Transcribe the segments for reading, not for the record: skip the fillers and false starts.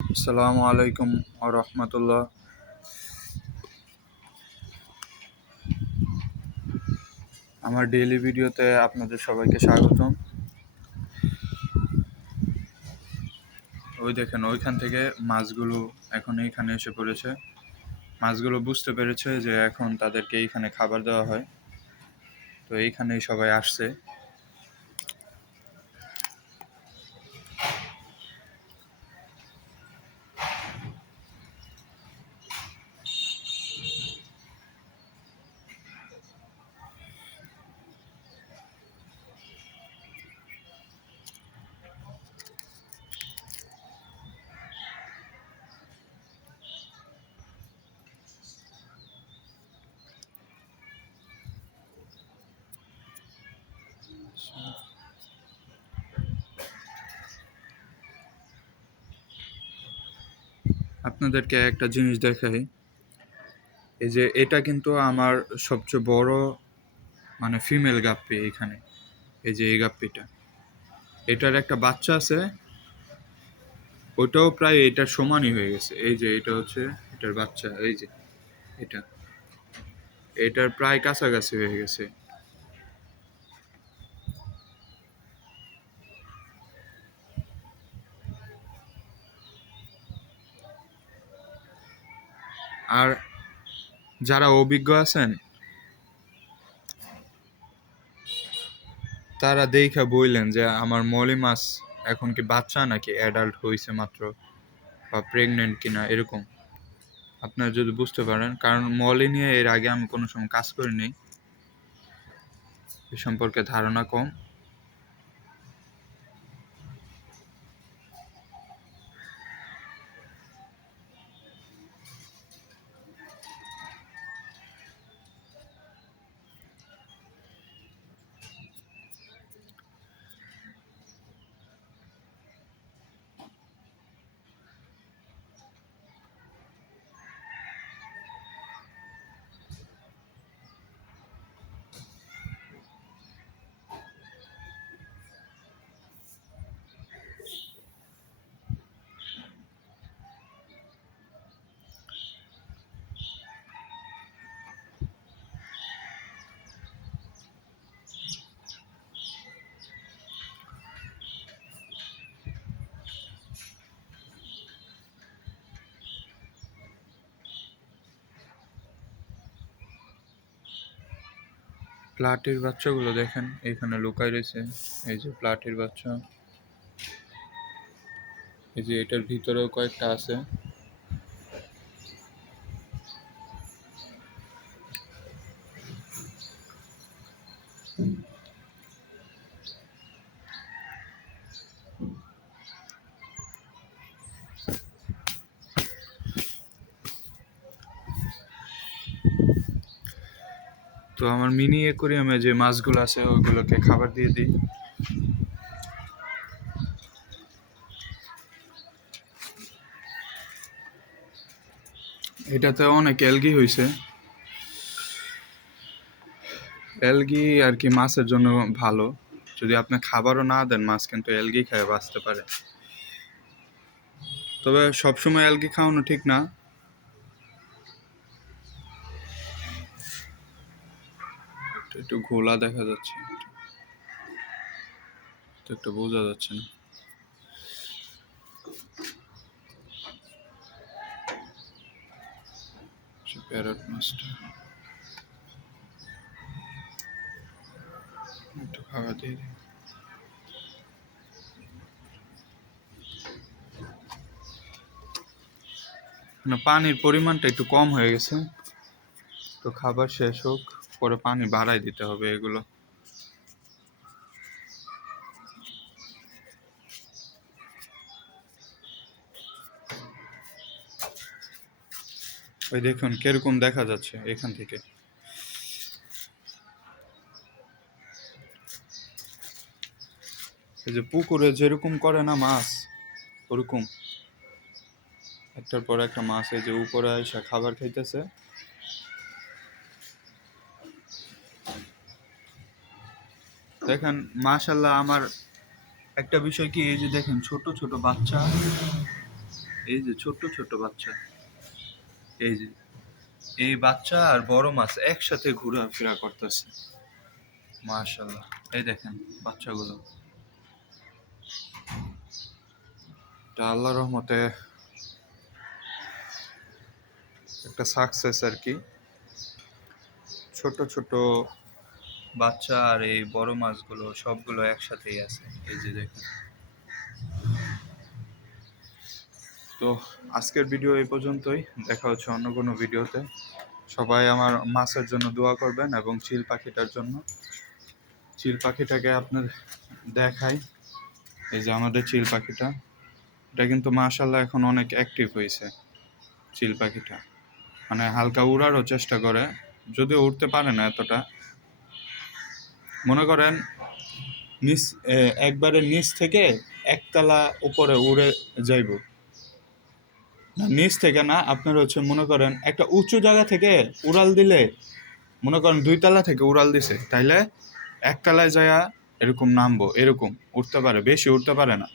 আসসালামু আলাইকুম রহমতুল্লাহ। আমার ডেইলি ভিডিওতে আপনাদের সবাইকে স্বাগতম। ওই দেখেন ওইখান থেকে মাছগুলো এখন এইখানে এসে পড়েছে। মাছগুলো বুঝতে পেরেছে যে এখন তাদেরকে এইখানে খাবার দেওয়া হয়, তো এইখানেই সবাই আসছে। আপনাদেরকে একটা জিনিস দেখাই, এই যে এটা কিন্তু আমার সবচেয়ে বড় ফিমেল গাপ্পি এখানে। এই যে এই গাপ্পিটা, এটার একটা বাচ্চা আছে, ওটাও প্রায় এটার সমানই হয়ে গেছে। এই যে এটা হচ্ছে এটার বাচ্চা, এই যে এটা এটার প্রায় কাছাকাছি হয়ে গেছে। আর যারা অভিজ্ঞ আছেন তারা দেখা বললেন যে আমার মলি মাছ এখন কি বাচ্চা নাকি অ্যাডাল্ট হয়েছে মাত্র, বা প্রেগনেন্ট কিনা এরকম আপনারা যদি বুঝতে পারেন। কারণ মলি নিয়ে এর আগে আমি কোনো সময় কাজ করিনি, এ সম্পর্কে ধারণা কম। প্লাটির বাচ্চাগুলো দেখেন এখানে লুকায় রয়েছে। এই যে প্লাটির বাচ্চা, এই যে এটার ভিতরেও কয়েকটা আছে। তো আমার মিনি অ্যাকোরিয়ামে যে মাছগুলো আছে ওইগুলোকে খাবার দিয়ে দিই। এটাতে অনেক অ্যালগি হয়েছে। অ্যালগি আর কি মাছের জন্য ভালো। যদি আপনি খাবারও না দেন, মাছ কিন্তু অ্যালগি খেয়ে বাঁচতে পারে। তবে সবসময় অ্যালগি খাওয়ানো ঠিক না। একটু ঘোলা দেখা যাচ্ছে, তো একটু বোঝা যাচ্ছে না। প্যারট মাছটা একটু খাওয়া দিয়ে দিই। পানির পরিমাণটা একটু কম হয়ে গেছে, তো খাবার শেষ হোক, পরে পানি বাড়াই দিতে হবে এগুলো। ওই দেখুন কিরকম দেখা যাচ্ছে এখান থেকে। এই যে পুকুরে যেরকম করে না মাছ, ওরকম একটার পর একটা মাছ এই যে উপরে এসে খাবার খাইতেছে। দেখেন মাশাল্লাহ। আমার একটা বিষয় কি, এই যে দেখেন ছোট ছোট বাচ্চা, এই যে ছোট্ট ছোট্ট বাচ্চা, এই যে এই বাচ্চা আর বড় মাছ একসাথে ঘোরাফেরা করতেছে। মাশাআল্লাহ, এই দেখেন বাচ্চাগুলো। এটা আল্লাহর রহমতে একটা সাকসেস আর কি। ছোট ছোট বাচ্চা আর এই বড় মাছগুলো সবগুলো একসাথেই আছে, এই যে দেখেন। তো আজকের ভিডিও এই পর্যন্তই, দেখা হচ্ছে অন্য কোনো ভিডিওতে। সবাই আমার মাছের জন্য দোয়া করবেন এবং চিল পাখিটার জন্য। চিল পাখিটাকে আপনার দেখাই, এই যে আমাদের চিল পাখিটা, এটা কিন্তু মাশাআল্লাহ এখন অনেক অ্যাক্টিভ হয়েছে। চিল পাখিটা মানে হালকা উড়ারও চেষ্টা করে, যদিও উঠতে পারে না এতটা। মনে করেন নিচ একবারে নিচ থেকে একতলা উপরে উড়ে যাইব, না নিচ থেকে না, আপনার হচ্ছে মনে করেন একটা উঁচু জায়গা থেকে উড়াল দিলে, মনে করেন 2 তলা থেকে উড়াল দিছে, তাইলে একতলায় যায়া এরকম নামবো, এরকম উঠতে পারে, বেশি উঠতে পারে না।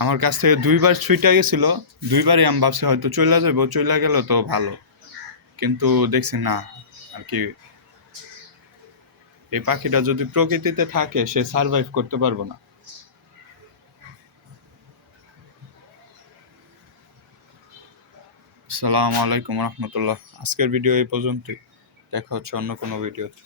আমার কাছ থেকে 2বার ছুটে গেছিল, 2বারই আমি ভাবছি হয়তো চলে যাবো, চলে গেল তো ভালো, কিন্তু দেখছি না আর কি। এই পাখিটা যদি প্রকৃতিতে থাকে সে সার্ভাইভ করতে পারবো না। আসসালামু আলাইকুম রহমতুল্লাহ। আজকের ভিডিও এই পর্যন্তই, দেখা হচ্ছে অন্য কোনো ভিডিওতে।